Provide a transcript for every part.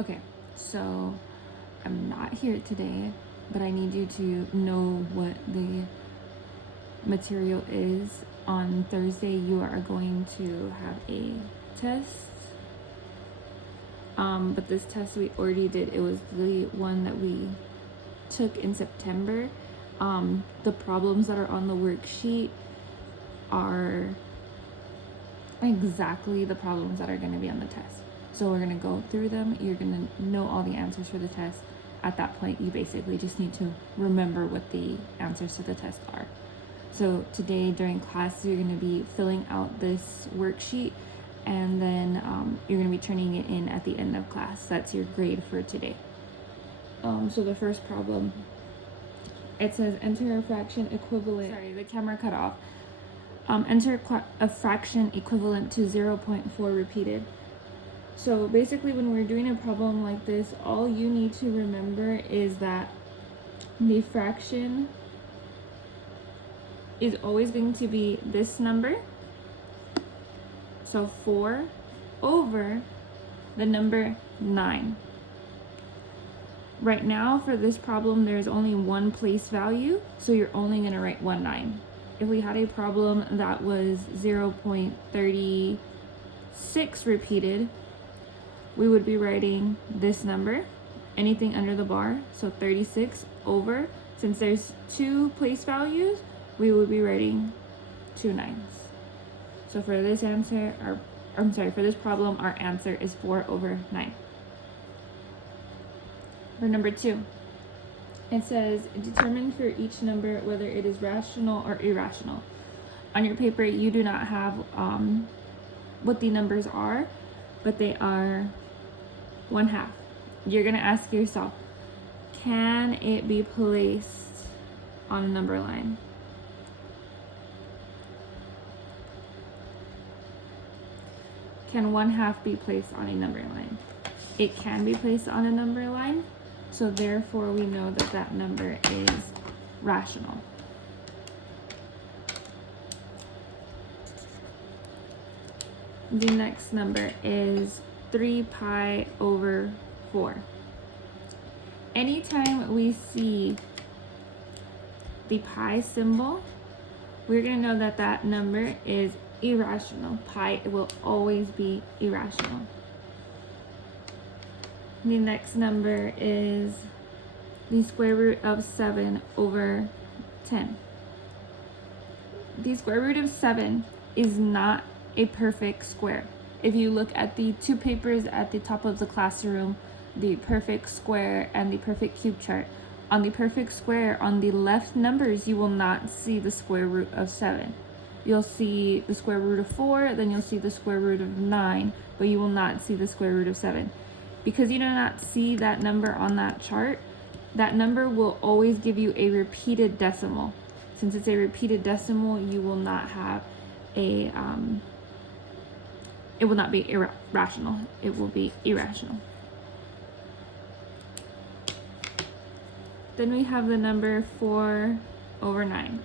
Okay, so I'm not here today, but I need you to know what the material is. On Thursday, you are going to have a test. But this test we already did. It was the one that we took in September. The problems that are on the worksheet are exactly the problems that are going to be on the test. So we're going to go through them. You're going to know all the answers for the test. At that point, you basically just need to remember what the answers to the test are. So today during class, you're going to be filling out this worksheet, and then you're going to be turning it in at the end of class. That's your grade for today. So the first problem, it says enter a fraction equivalent. Sorry, the camera cut off. Enter a fraction equivalent to 0.4 repeated. So basically when we're doing a problem like this, all you need to remember is that the fraction is always going to be this number. So 4 over the number 9. Right now for this problem, there's only one place value, so you're only going to write 9. If we had a problem that was 0.36 repeated, we would be writing this number, anything under the bar, so 36 over, since there's 2 place values, we would be writing 2 9s. So for this answer, for this problem, our answer is 4 over 9. For number 2, it says determine for each number whether it is rational or irrational. On your paper, you do not have what the numbers are, but they are 1/2. You're gonna ask yourself, can it be placed on a number line? Can 1/2 be placed on a number line? It can be placed on a number line, so therefore we know that that number is rational. The next number is 3 pi over 4. Anytime we see the pi symbol, we're going to know that that number is irrational. Pi will always be irrational. The next number is the square root of 7 over 10. The square root of 7 is not a perfect square. If you look at the 2 papers at the top of the classroom, the perfect square and the perfect cube chart, on the perfect square, on the left numbers, you will not see the square root of 7. You'll see the square root of 4, then you'll see the square root of 9, but you will not see the square root of 7. Because you do not see that number on that chart, that number will always give you a repeated decimal. Since it's a repeated decimal, you will not have a, it will not be irrational, it will be irrational. Then we have the number 4 over 9.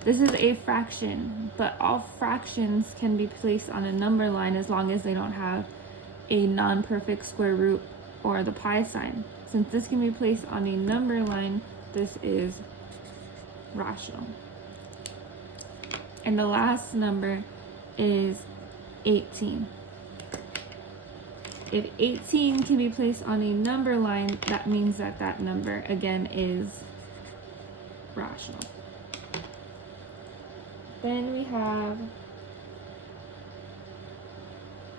This is a fraction, but all fractions can be placed on a number line as long as they don't have a non-perfect square root or the pi sign. Since this can be placed on a number line, this is rational. And the last number is 18. If 18 can be placed on a number line, that means that that number again is rational. Then we have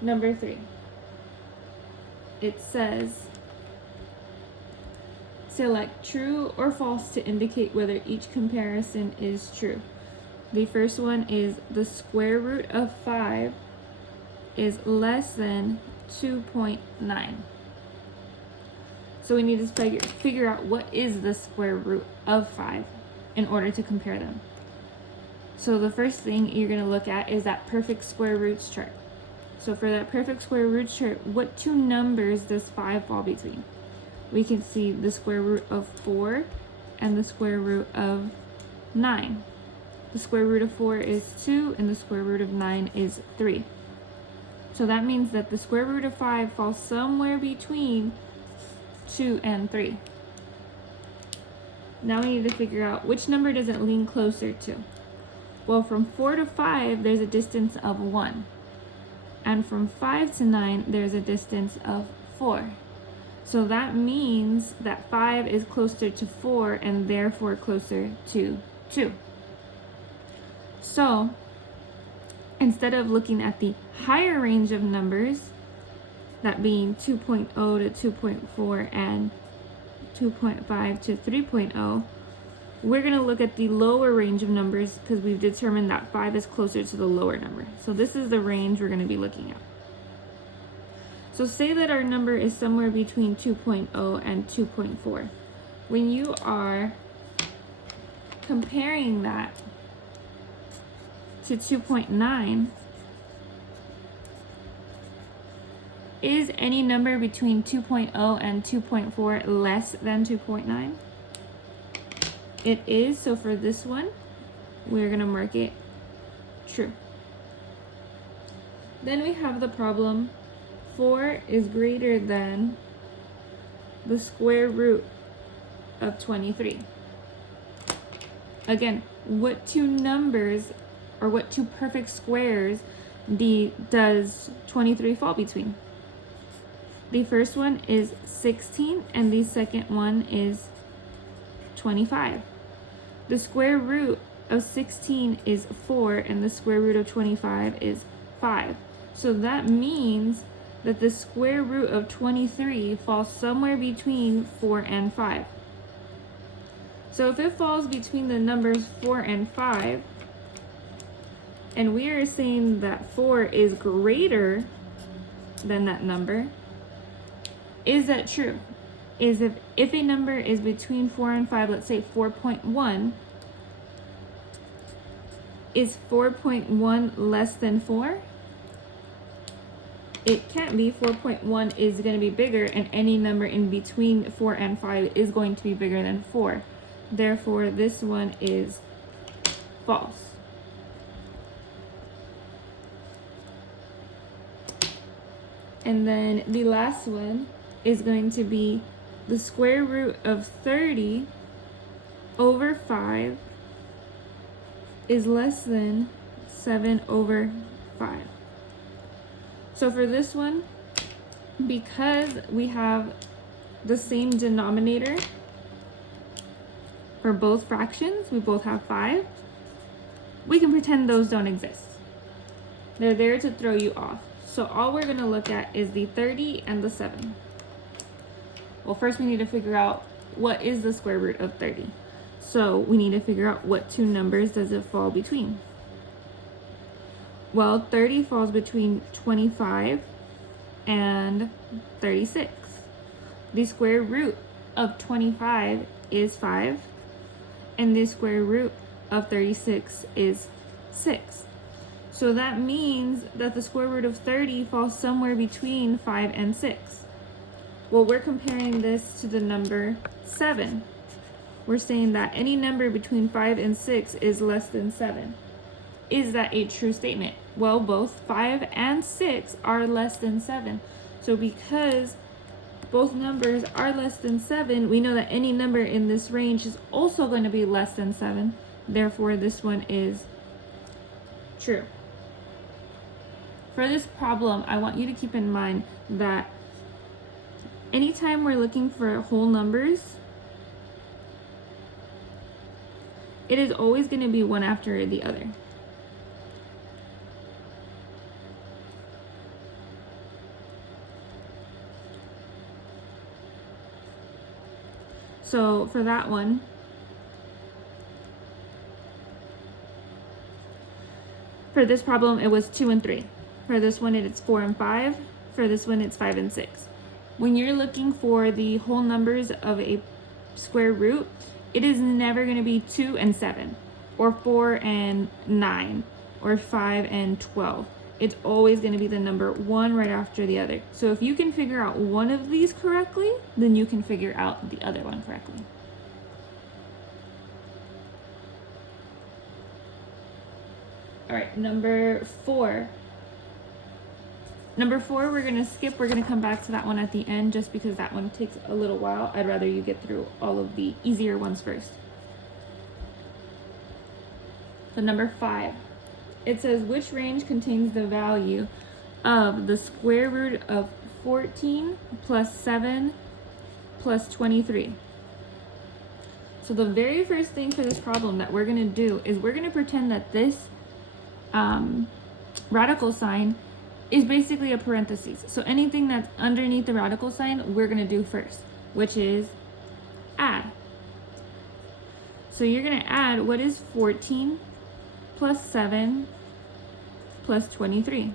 number 3. It says select true or false to indicate whether each comparison is true. The first one is the square root of 5 is less than 2.9. So we need to figure out what is the square root of 5 in order to compare them. So the first thing you're going to look at is that perfect square roots chart. So for that perfect square roots chart, what 2 numbers does 5 fall between? We can see the square root of 4 and the square root of 9. The square root of 4 is 2 and the square root of 9 is 3. So that means that the square root of 5 falls somewhere between 2 and 3. Now we need to figure out which number does it lean closer to. Well, from 4 to 5, there's a distance of 1. And from 5 to 9, there's a distance of 4. So that means that 5 is closer to 4 and therefore closer to 2. So instead of looking at the higher range of numbers, that being 2.0 to 2.4 and 2.5 to 3.0, we're going to look at the lower range of numbers because we've determined that 5 is closer to the lower number. So this is the range we're going to be looking at. So say that our number is somewhere between 2.0 and 2.4. When you are comparing that to 2.9, is any number between 2.0 and 2.4 less than 2.9? It is, so for this one, we're going to mark it true. Then we have the problem 4 is greater than the square root of 23. Again, what two numbers or what two perfect squares does 23 fall between? The first one is 16 and the second one is 25. The square root of 16 is 4 and the square root of 25 is 5. So that means that the square root of 23 falls somewhere between 4 and 5. So if it falls between the numbers 4 and 5, and we are saying that 4 is greater than that number, is that true? Is if a number is between 4 and 5, let's say 4.1, is 4.1 less than 4? It can't be. 4.1 is going to be bigger, and any number in between 4 and 5 is going to be bigger than 4. Therefore, this one is false. And then the last one is going to be the square root of 30 over 5 is less than 7 over 5. So for this one, because we have the same denominator for both fractions, we both have 5, we can pretend those don't exist. They're there to throw you off. So all we're going to look at is the 30 and the 7. Well, first we need to figure out what is the square root of 30. So we need to figure out what two numbers does it fall between. Well, 30 falls between 25 and 36. The square root of 25 is 5, and the square root of 36 is 6. So that means that the square root of 30 falls somewhere between 5 and 6. Well, we're comparing this to the number 7. We're saying that any number between 5 and 6 is less than 7. Is that a true statement? Well, both 5 and 6 are less than 7. So because both numbers are less than 7, we know that any number in this range is also going to be less than 7. Therefore, this one is true. For this problem, I want you to keep in mind that anytime we're looking for whole numbers, it is always going to be one after the other. So for that one, for this problem, it was 2 and 3. For this one, it's 4 and 5. For this one, it's 5 and 6. When you're looking for the whole numbers of a square root, it is never going to be 2 and 7, or 4 and 9, or 5 and 12. It's always going to be the number 1 right after the other. So if you can figure out one of these correctly, then you can figure out the other one correctly. All right, number 4. Number 4, we're going to skip. We're going to come back to that one at the end just because that one takes a little while. I'd rather you get through all of the easier ones first. So number 5, it says which range contains the value of the square root of 14 plus 7 plus 23. So the very first thing for this problem that we're going to do is we're going to pretend that this radical sign is basically a parentheses. So anything that's underneath the radical sign, we're going to do first, which is add. So you're going to add what is 14 plus 7 plus 23.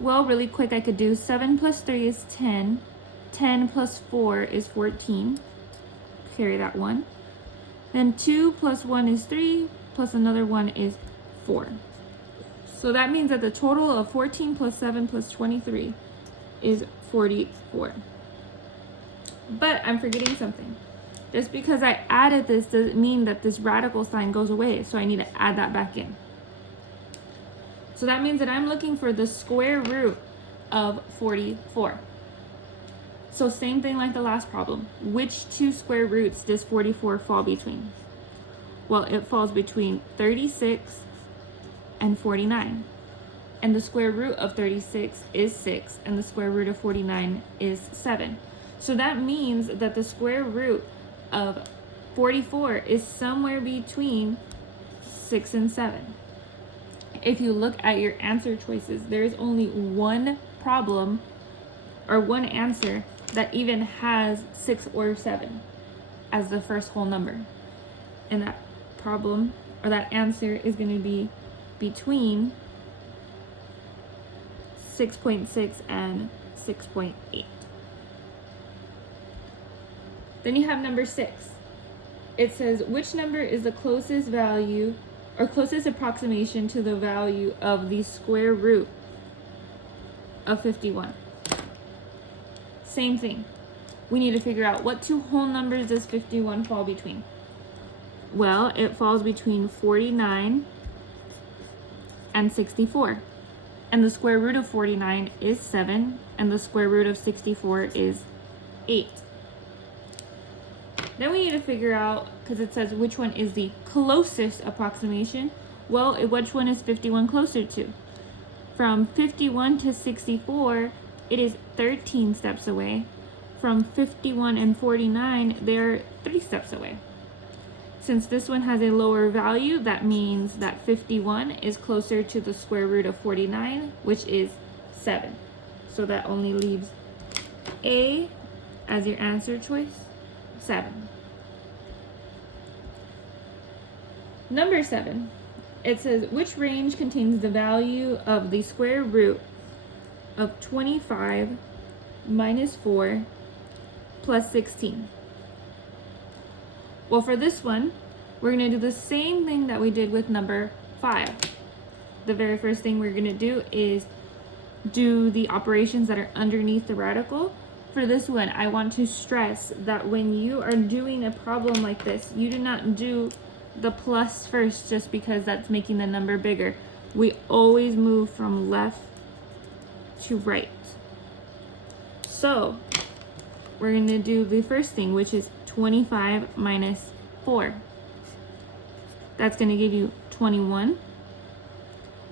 Well, really quick, I could do 7 plus 3 is 10. 10 plus 4 is 14. Carry that one. Then 2 plus 1 is 3, plus another 1 is 4. So that means that the total of 14 plus 7 plus 23 is 44. But I'm forgetting something. Just because I added this doesn't mean that this radical sign goes away, so I need to add that back in. So that means that I'm looking for the square root of 44. So same thing like the last problem. Which two square roots does 44 fall between? Well, it falls between 36 and 49. And the square root of 36 is 6, and the square root of 49 is 7. So that means that the square root of 44 is somewhere between 6 and 7. If you look at your answer choices, there is only one problem or one answer that even has 6 or 7 as the first whole number. And that problem or that answer is going to be between 6.6 and 6.8. Then you have number 6. It says which number is the closest value or closest approximation to the value of the square root of 51. Same thing. We need to figure out what two whole numbers does 51 fall between. Well, it falls between 49 and 64. And the square root of 49 is 7, and the square root of 64 is 8. Then we need to figure out, because it says which one is the closest approximation. Well, which one is 51 closer to? From 51 to 64, it is 13 steps away. From 51 and 49, they're 3 steps away. Since this one has a lower value, that means that 51 is closer to the square root of 49, which is 7. So that only leaves A as your answer choice, 7. Number 7, it says which range contains the value of the square root of 25 minus 4 plus 16. Well, for this one, we're going to do the same thing that we did with number 5. The very first thing we're going to do is do the operations that are underneath the radical. For this one, I want to stress that when you are doing a problem like this, you do not do the plus first just because that's making the number bigger. We always move from left to right. So we're going to do the first thing, which is 25 minus 4. That's going to give you 21.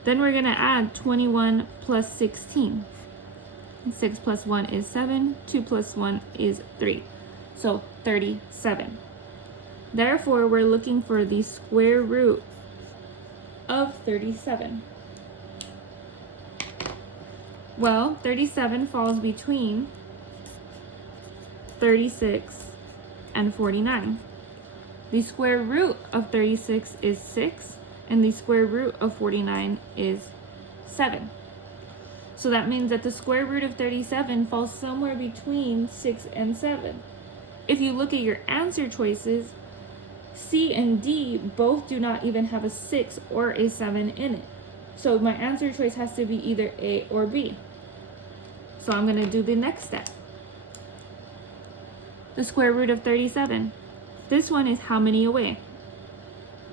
Then we're going to add 21 plus 16. 6 plus 1 is 7. 2 plus 1 is 3. So 37. Therefore, we're looking for the square root of 37. Well, 37 falls between 36 and 49. The square root of 36 is 6, and the square root of 49 is 7. So that means that the square root of 37 falls somewhere between 6 and 7. If you look at your answer choices, C and D both do not even have a 6 or a 7 in it. So my answer choice has to be either A or B. So I'm going to do the next step. The square root of 37. This one is how many away?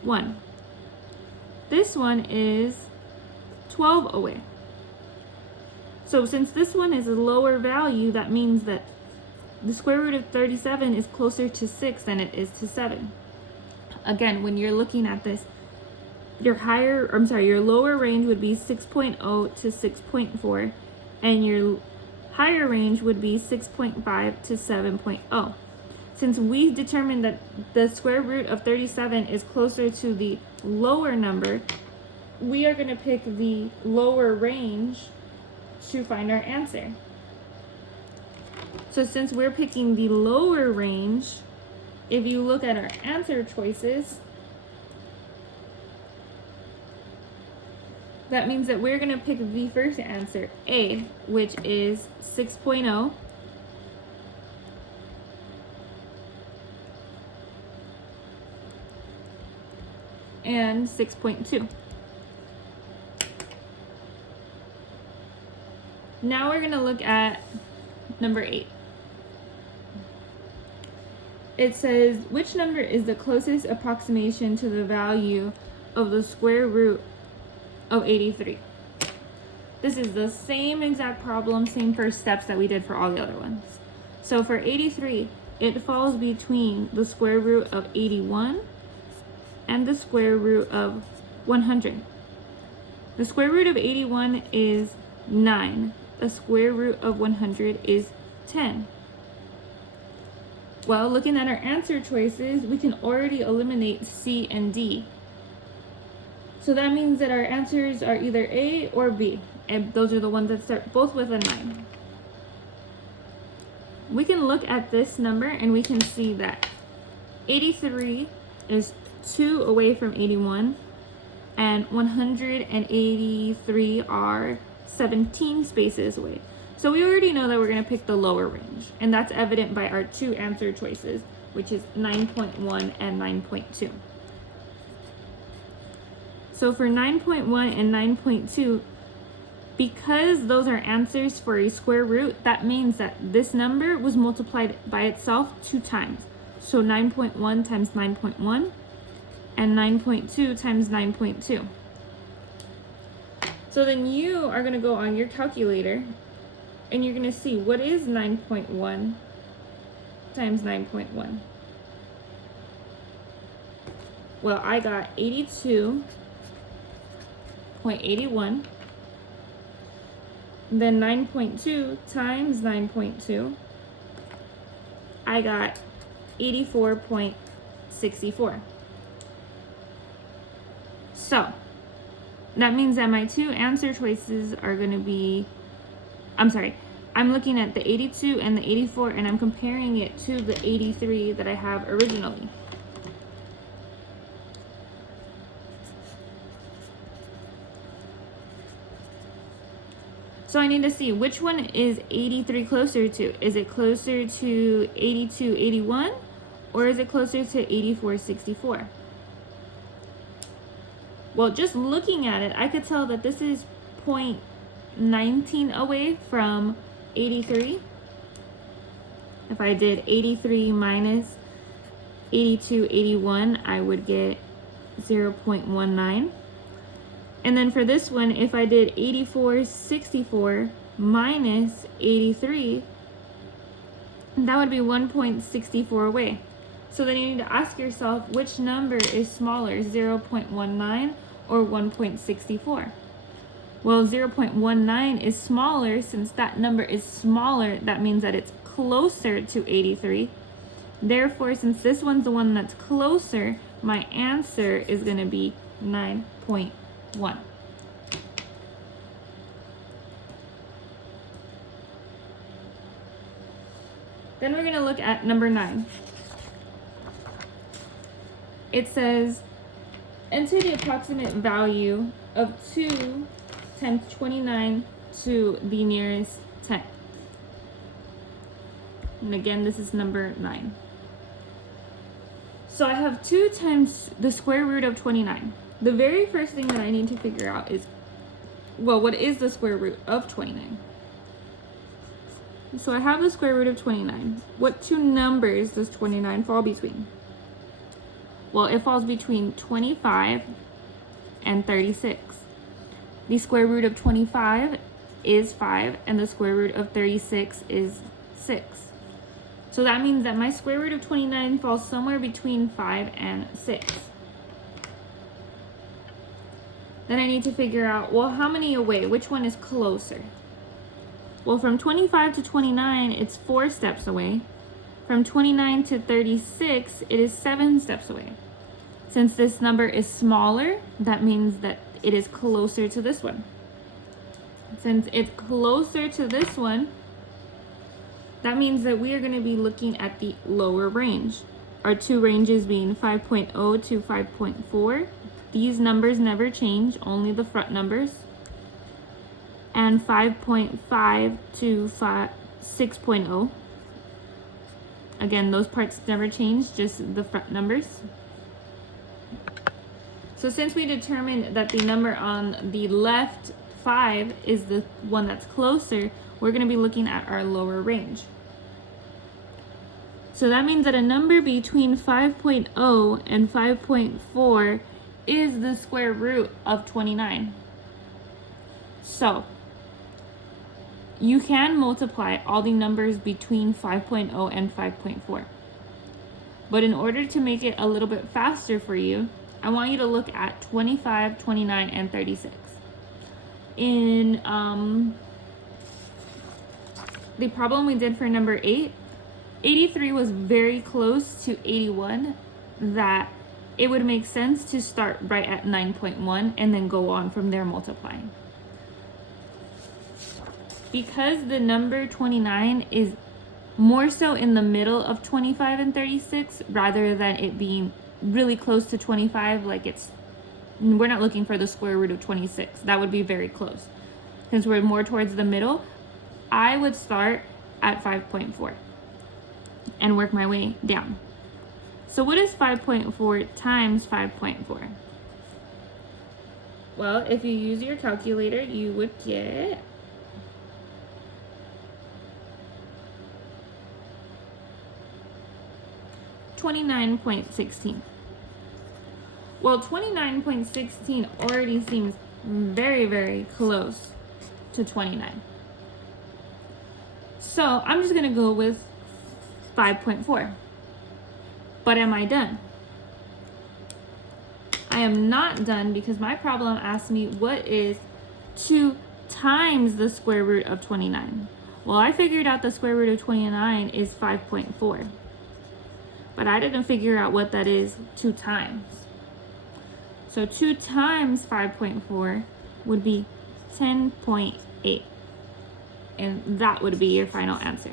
1. This one is 12 away. So since this one is a lower value, that means that the square root of 37 is closer to 6 than it is to 7. Again, when you're looking at this, your lower range would be 6.0 to 6.4, and your higher range would be 6.5 to 7.0. Since we determined that the square root of 37 is closer to the lower number, we are going to pick the lower range to find our answer. So since we're picking the lower range, if you look at our answer choices, that means that we're going to pick the first answer, A, which is 6.0. And 6.2. Now we're going to look at number 8. It says, which number is the closest approximation to the value of the square root of 83? This is the same exact problem, same first steps that we did for all the other ones. So for 83, it falls between the square root of 81 and the square root of 100. The square root of 81 is 9. The square root of 100 is 10. Well, looking at our answer choices, we can already eliminate C and D. So that means that our answers are either A or B, and those are the ones that start both with a 9. We can look at this number and we can see that 83 is 2 away from 81, and 183 are 17 spaces away. So we already know that we're going to pick the lower range, and that's evident by our two answer choices, which is 9.1 and 9.2. So for 9.1 and 9.2, because those are answers for a square root, that means that this number was multiplied by itself 2 times. So 9.1 times 9.1 and 9.2 times 9.2. So then you are going to go on your calculator and you're going to see what is 9.1 times 9.1. Well, I got 82.81. Then 9.2 times 9.2, I got 84.64. So that means that my two answer choices are going to be, I'm looking at the 82 and the 84, and I'm comparing it to the 83 that I have originally. So I need to see which one is 83 closer to. Is it closer to 82.81 or is it closer to 84.64? Well, just looking at it, I could tell that this is 0.19 away from 83. If I did 83 minus 82.81, I would get 0.19. And then for this one, if I did 84.64 minus 83, that would be 1.64 away. So then you need to ask yourself, which number is smaller, 0.19 or 1.64? Well, 0.19 is smaller. Since that number is smaller, that means that it's closer to 83. Therefore, since this one's the one that's closer, my answer is going to be 9.1. Then we're going to look at number 9. It says, enter the approximate value of 2 times 29 to the nearest 10. And again, this is number 9. So I have 2 times the square root of 29. The very first thing that I need to figure out is, well, what is the square root of 29? So I have the square root of 29. What two numbers does 29 fall between? Well, it falls between 25 and 36. The square root of 25 is 5 and the square root of 36 is 6. So that means that my square root of 29 falls somewhere between 5 and 6. Then I need to figure out, well, how many away? Which one is closer? Well, from 25 to 29, it's 4 steps away. From 29 to 36, it is 7 steps away. Since this number is smaller, that means that it is closer to this one. Since it's closer to this one, that means that we are going to be looking at the lower range. Our two ranges being 5.0 to 5.4. These numbers never change, only the front numbers. And 5.5 to 6.0. Again, those parts never change, just the front numbers. So since we determined that the number on the left, 5, is the one that's closer, we're going to be looking at our lower range. So that means that a number between 5.0 and 5.4 is the square root of 29. So you can multiply all the numbers between 5.0 and 5.4. But in order to make it a little bit faster for you, I want you to look at 25, 29, and 36. In the problem we did for number 8, 83 was very close to 81, that it would make sense to start right at 9.1 and then go on from there multiplying. Because the number 29 is more so in the middle of 25 and 36 rather than it being really close to 25, like we're not looking for the square root of 26. That would be very close. Since we're more towards the middle, I would start at 5.4 and work my way down. So what is 5.4 times 5.4? Well, if you use your calculator, you would get 29.16. Well, 29.16 already seems very, very close to 29. So I'm just going to go with 5.4. But am I done? I am not done, because my problem asked me what is 2 times the square root of 29. Well, I figured out the square root of 29 is 5.4. But I didn't figure out what that is 2 times. So 2 times 5.4 would be 10.8. And that would be your final answer.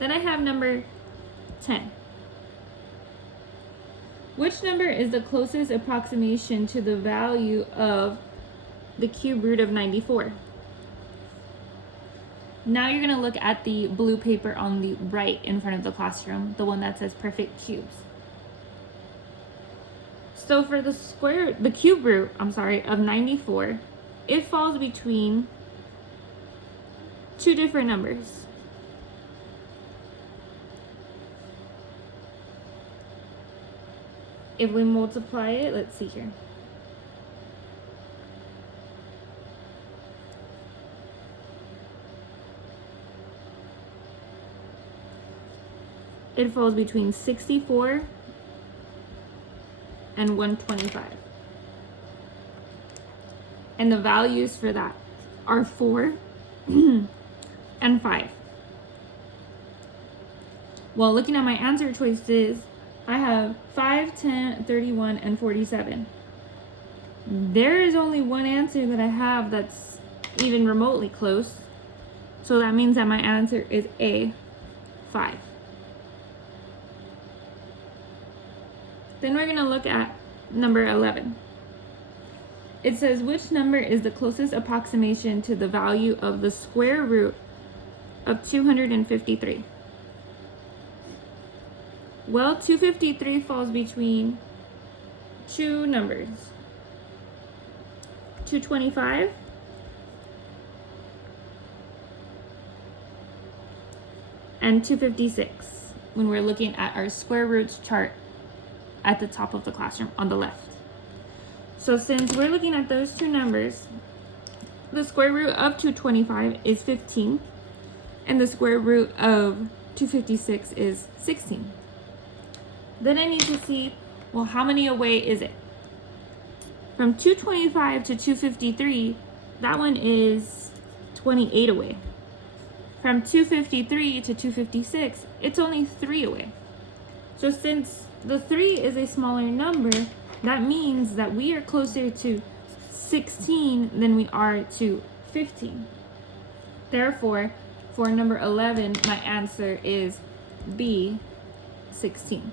Then I have number 10. Which number is the closest approximation to the value of the cube root of 94? Now you're going to look at the blue paper on the right in front of the classroom, the one that says perfect cubes. So for the cube root, of 94, it falls between 2 different numbers. If we multiply it, let's see here. It falls between 64 and 125. And the values for that are 4 and 5. Well, looking at my answer choices, I have 5, 10, 31, and 47. There is only one answer that I have that's even remotely close. So that means that my answer is A, 5. Then we're going to look at number 11. It says, which number is the closest approximation to the value of the square root of 253? Well, 253 falls between 2 numbers. 225 and 256 when we're looking at our square roots chart at the top of the classroom on the left. So since we're looking at those two numbers, the square root of 225 is 15, and the square root of 256 is 16. Then I need to see, well, how many away is it? From 225 to 253, that one is 28 away. From 253 to 256, it's only 3 away. So since the 3 is a smaller number, that means that we are closer to 16 than we are to 15. Therefore, for number 11, my answer is B, 16.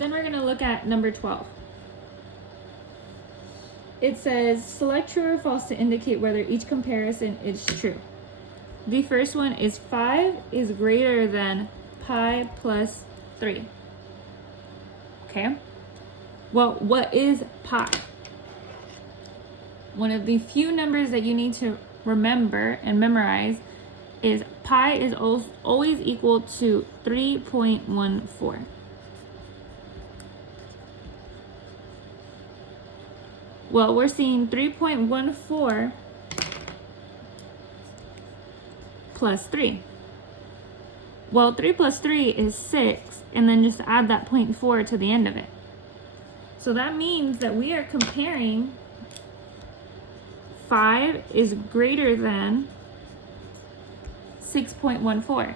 Then we're going to look at number 12. It says, select true or false to indicate whether each comparison is true. The first one is 5 is greater than pi plus 3. Okay? Well, what is pi? One of the few numbers that you need to remember and memorize is pi is always equal to 3.14. Well, we're seeing 3.14 plus 3. Well, 3 plus 3 is 6, and then just add that 0.4 to the end of it. So that means that we are comparing 5 is greater than 6.14.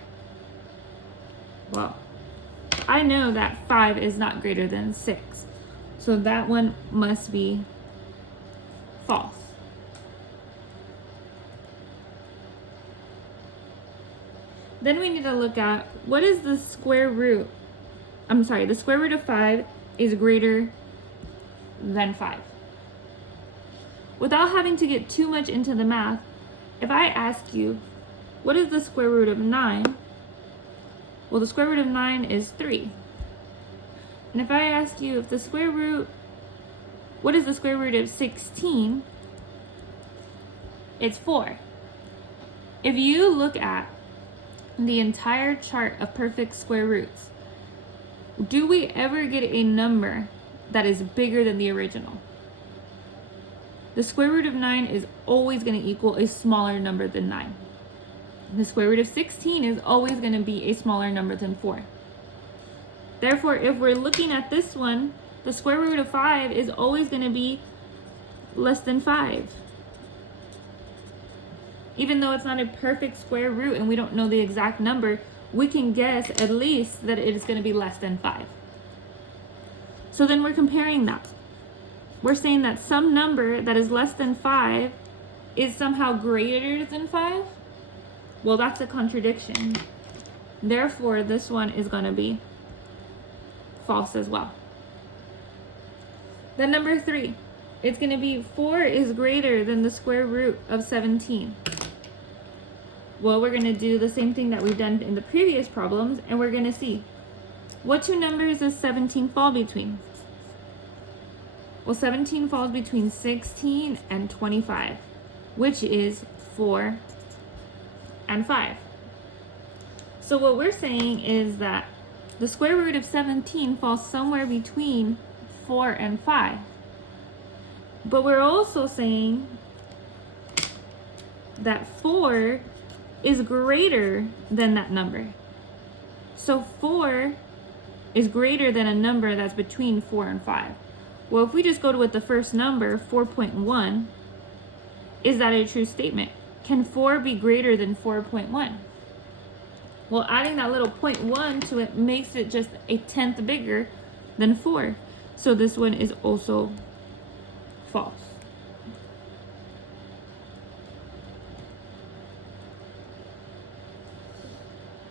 Well, I know that 5 is not greater than 6. So that one must be false. Then we need to look at what is the square root. The square root of 5 is greater than 5. Without having to get too much into the math, if I ask you, what is the square root of 9? Well, the square root of 9 is 3. And if I ask you if what is the square root of 16? It's 4. If you look at the entire chart of perfect square roots, do we ever get a number that is bigger than the original? The square root of 9 is always going to equal a smaller number than 9. The square root of 16 is always going to be a smaller number than 4. Therefore, if we're looking at this one, the square root of 5 is always going to be less than 5. Even though it's not a perfect square root and we don't know the exact number, we can guess at least that it is going to be less than 5. So then we're comparing that. We're saying that some number that is less than 5 is somehow greater than 5. Well, that's a contradiction. Therefore, this one is going to be false as well. Then number 3, it's going to be 4 is greater than the square root of 17. Well, we're going to do the same thing that we've done in the previous problems, and we're going to see, what two numbers does 17 fall between? Well, 17 falls between 16 and 25, which is 4 and 5. So what we're saying is that the square root of 17 falls somewhere between 4 and 5. But we're also saying that 4 is greater than that number. So 4 is greater than a number that's between 4 and 5. Well, if we just go with the first number, 4.1, is that a true statement? Can 4 be greater than 4.1? Well, adding that little 0.1 to it makes it just a tenth bigger than 4. So this one is also false.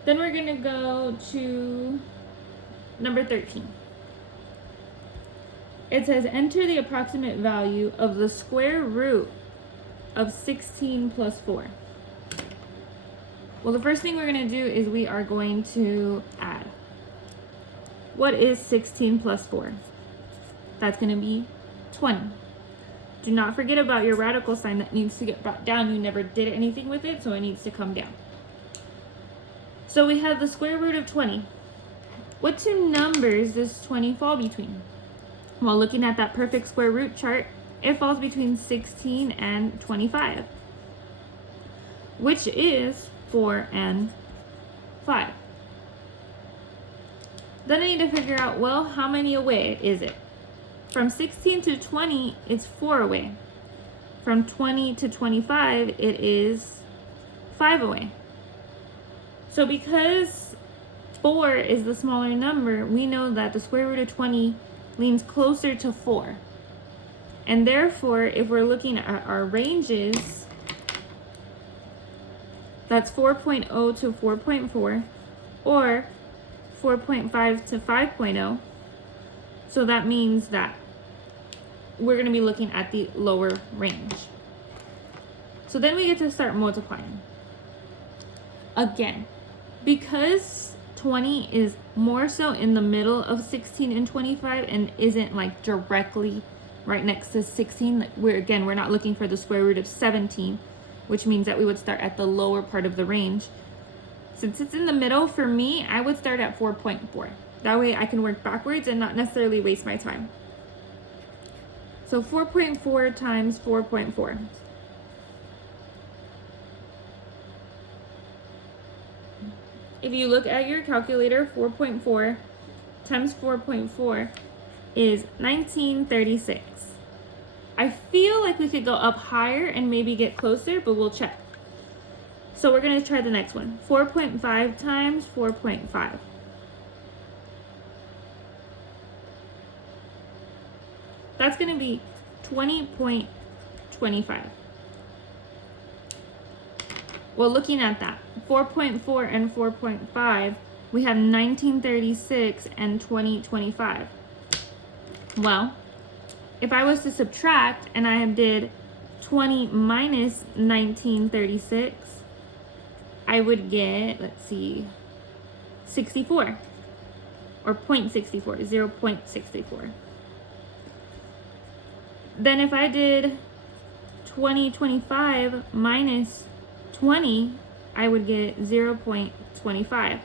Then we're going to go to number 13. It says, enter the approximate value of the square root of 16 plus 4. Well, the first thing we're going to do is we are going to add. What is 16 plus 4? That's going to be 20. Do not forget about your radical sign that needs to get brought down. You never did anything with it, so it needs to come down. So we have the square root of 20. What two numbers does 20 fall between? While looking at that perfect square root chart, it falls between 16 and 25, which is 4 and 5. Then I need to figure out, well, how many away is it? From 16 to 20, it's 4 away. From 20 to 25, it is 5 away. So because 4 is the smaller number, we know that the square root of 20 leans closer to 4. And therefore, if we're looking at our ranges, that's 4.0 to 4.4, or 4.5 to 5.0. So that means that we're going to be looking at the lower range. So then we get to start multiplying. Again, because 20 is more so in the middle of 16 and 25 and isn't like directly right next to 16, we're not looking for the square root of 17, which means that we would start at the lower part of the range. Since it's in the middle, for me, I would start at 4.4. That way I can work backwards and not necessarily waste my time. So 4.4 times 4.4. If you look at your calculator, 4.4 times 4.4 is 1936. I feel like we could go up higher and maybe get closer, but we'll check. So we're going to try the next one. 4.5 times 4.5. That's going to be 20.25. Well, looking at that, 4.4 and 4.5, we have 1936 and 2025. Well, if I was to subtract and I did 20 minus 1936, I would get, 64, or 0.64, 0.64. Then if I did 2025 minus 20, I would get 0.25.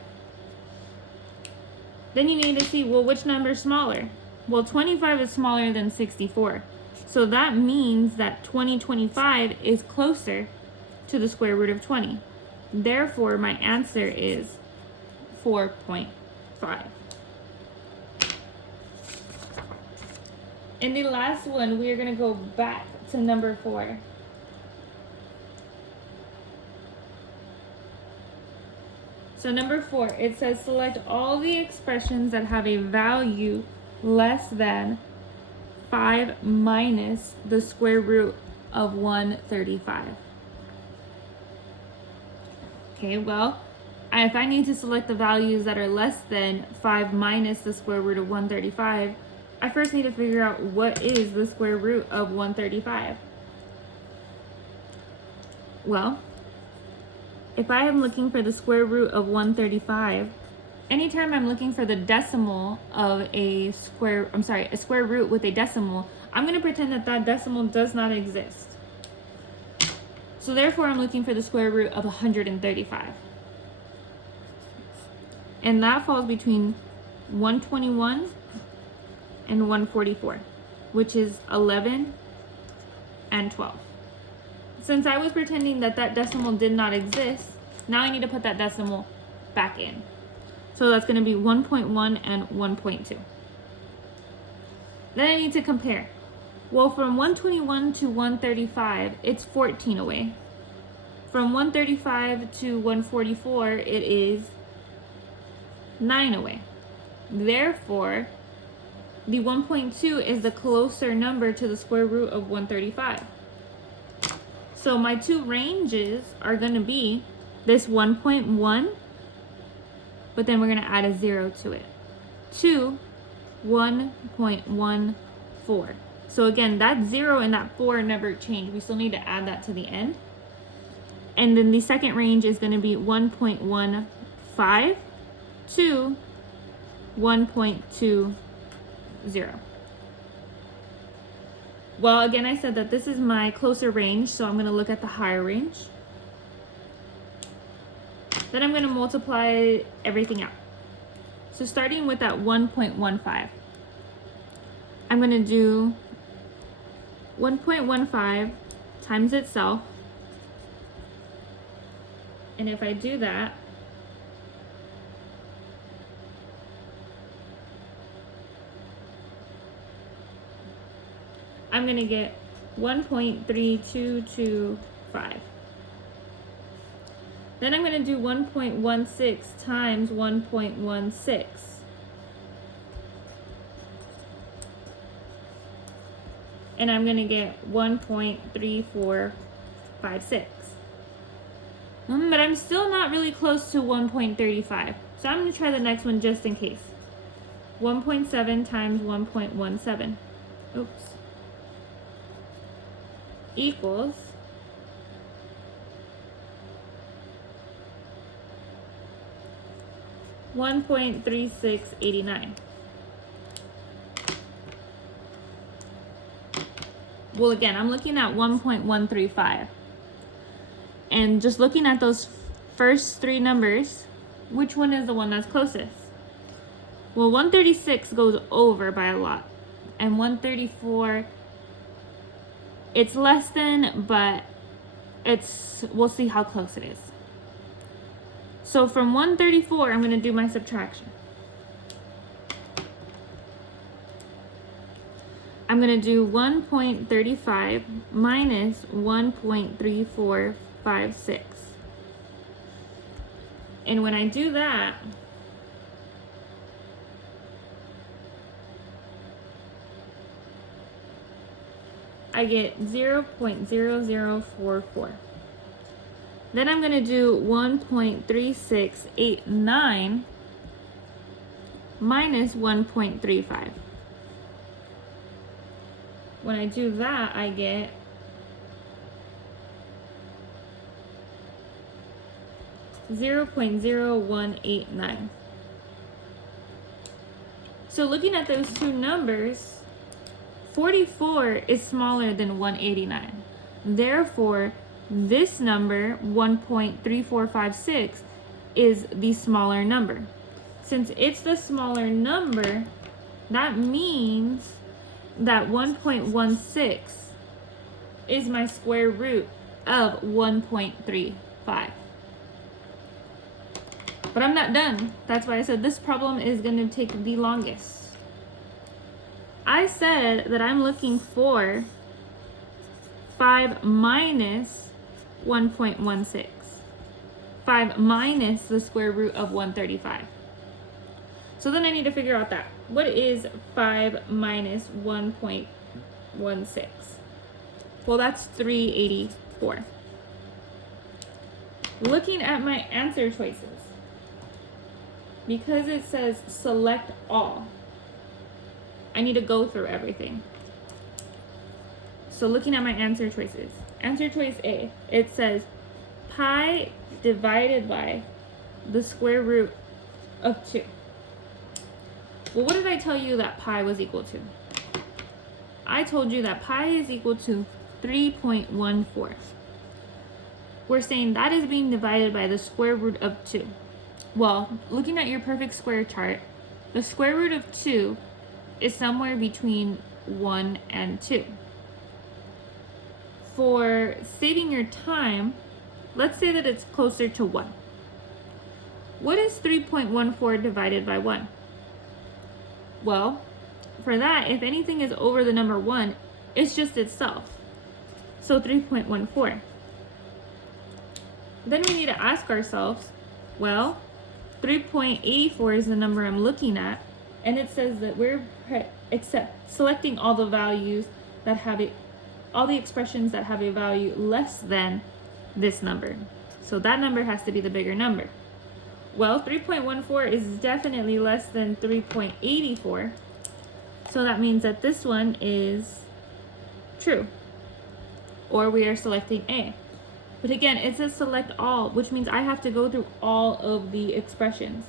Then you need to see, well, which number is smaller? Well, 25 is smaller than 64. So that means that 2025 is closer to the square root of 20. Therefore, my answer is 4.5. In the last one, we are going to go back to number 4. So number 4, it says select all the expressions that have a value less than 5 minus the square root of 135. Okay, well, if I need to select the values that are less than 5 minus the square root of 135, I first need to figure out what is the square root of 135. Well, if I am looking for the square root of 135, anytime I'm looking for the decimal of a square root with a decimal, I'm going to pretend that that decimal does not exist. So therefore, I'm looking for the square root of 135. And that falls between 121 and 144, which is 11 and 12. Since I was pretending that that decimal did not exist, now I need to put that decimal back in. So that's going to be 1.1 and 1.2. Then I need to compare. Well, from 121 to 135, it's 14 away. From 135 to 144, it is 9 away. Therefore, the 1.2 is the closer number to the square root of 135. So my two ranges are going to be this 1.1, but then we're going to add a 0 to it, to 1.14. So again, that 0 and that 4 never change. We still need to add that to the end. And then the second range is going to be 1.15 to 1.20. Well, again, I said that this is my closer range, so I'm going to look at the higher range. Then I'm going to multiply everything out. So starting with that 1.15. I'm going to do 1.15 times itself. And if I do that, I'm going to get 1.3225. Then I'm going to do 1.16 times 1.16. And I'm going to get 1.3456. But I'm still not really close to 1.35. So I'm going to try the next one just in case. 1.7 times 1.17. Oops. Equals 1.3689. Well, again, I'm looking at 1.135. And just looking at those first three numbers, which one is the one that's closest? Well, 136 goes over by a lot. And 134, it's less than, but we'll see how close it is. So from 134, I'm going to do my subtraction. I'm going to do 1.35 minus 1.3456. And when I do that, I get 0.0044. Then I'm going to do 1.3689 minus 1.35. When I do that, I get 0.0189. So looking at those two numbers, 44 is smaller than 189. Therefore, this number, 1.3456, is the smaller number. Since it's the smaller number, that means that 1.16 is my square root of 1.35. But I'm not done. That's why I said this problem is going to take the longest. I said that I'm looking for 5 minus 1.16. 5 minus the square root of 135. So then I need to figure out that. What is 5 minus 1.16? Well, that's 384. Looking at my answer choices, because it says select all, I need to go through everything. So looking at my answer choices, answer choice A, it says pi divided by the square root of 2. Well, what did I tell you that pi was equal to? I told you that pi is equal to 3.14. We're saying that is being divided by the square root of 2. Well, looking at your perfect square chart, the square root of 2 is somewhere between 1 and 2. For saving your time, let's say that it's closer to 1. What is 3.14 divided by 1? Well, for that, if anything is over the number 1, it's just itself. So 3.14. Then we need to ask ourselves, well, 3.84 is the number I'm looking at, and it says that we're selecting all the values that have it, all the expressions that have a value less than this number. So that number has to be the bigger number. Well, 3.14 is definitely less than 3.84. So that means that this one is true. Or we are selecting A. But again, it says select all, which means I have to go through all of the expressions.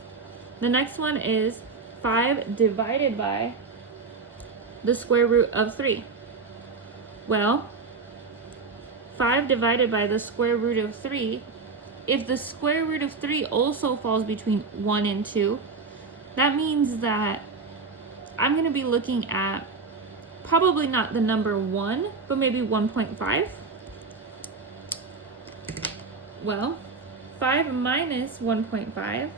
The next one is 5 divided by the square root of 3. Well, 5 divided by the square root of 3, if the square root of 3 also falls between 1 and 2, that means that I'm going to be looking at probably not the number 1, but maybe 1.5. Well, 5 minus 1.5,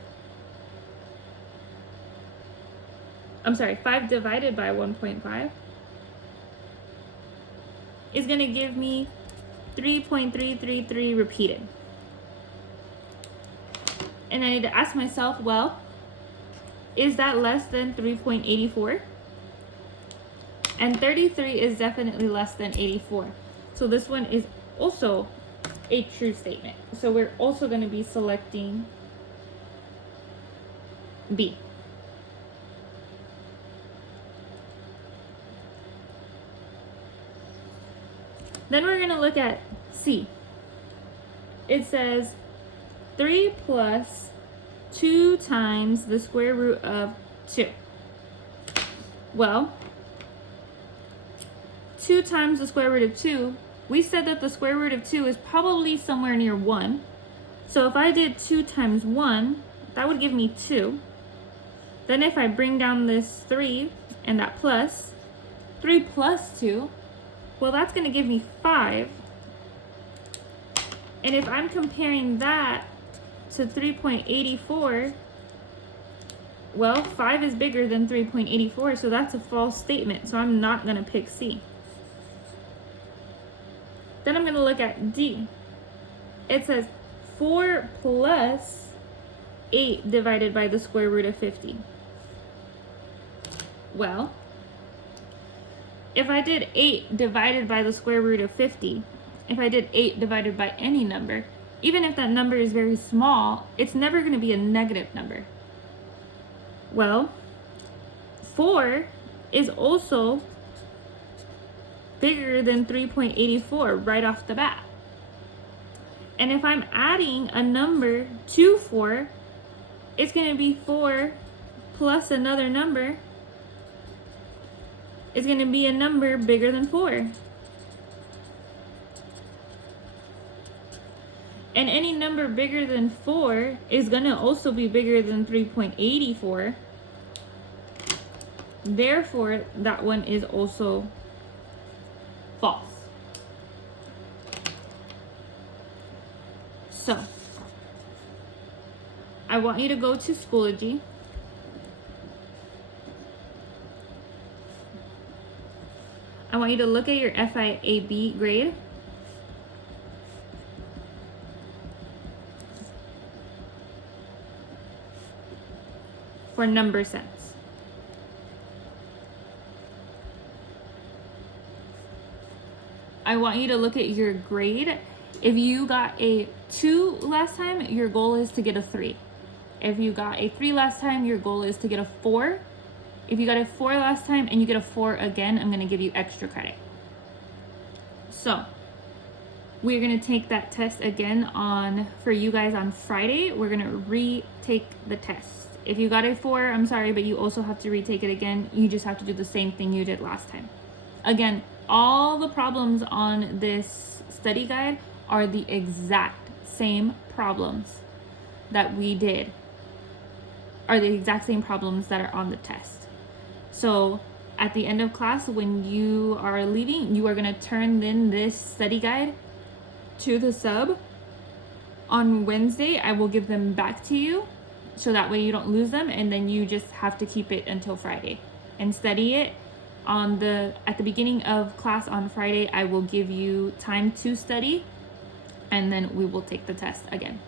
I'm sorry, 5 divided by 1.5 is going to give me 3.333 repeated. And I need to ask myself, well, is that less than 3.84? And 33 is definitely less than 84. So this one is also a true statement. So we're also going to be selecting B. Then we're going to look at C. It says 3 plus 2 times the square root of 2. Well, 2 times the square root of 2, we said that the square root of 2 is probably somewhere near 1. So if I did 2 times 1, that would give me 2. Then if I bring down this 3 and that plus, 3 plus 2, well, that's going to give me 5. And if I'm comparing that to 3.84, well, 5 is bigger than 3.84, so that's a false statement. So I'm not going to pick C. Then I'm going to look at D. It says 4 plus 8 divided by the square root of 50. Well, if I did 8 divided by the square root of 50, if I did 8 divided by any number, even if that number is very small, it's never going to be a negative number. Well, 4 is also bigger than 3.84 right off the bat. And if I'm adding a number to 4, it's going to be 4 plus another number. It's going to be a number bigger than 4. And any number bigger than 4 is going to also be bigger than 3.84. Therefore, that one is also false. So, I want you to go to Schoology. I want you to look at your FIAB grade. For number sense. I want you to look at your grade. If you got a 2 last time, your goal is to get a 3. If you got a 3 last time, your goal is to get a 4. If you got a 4 last time and you get a 4 again, I'm going to give you extra credit. So, we're going to take that test again for you guys on Friday. We're going to retake the test. If you got a 4, I'm sorry, but you also have to retake it again. You just have to do the same thing you did last time. Again, all the problems on this study guide are the exact same problems that we did, are the exact same problems that are on the test. So at the end of class, when you are leaving, you are going to turn in this study guide to the sub. On Wednesday, I will give them back to you, so that way you don't lose them, and then you just have to keep it until Friday and study it. At the beginning of class on Friday, I will give you time to study, and then we will take the test again.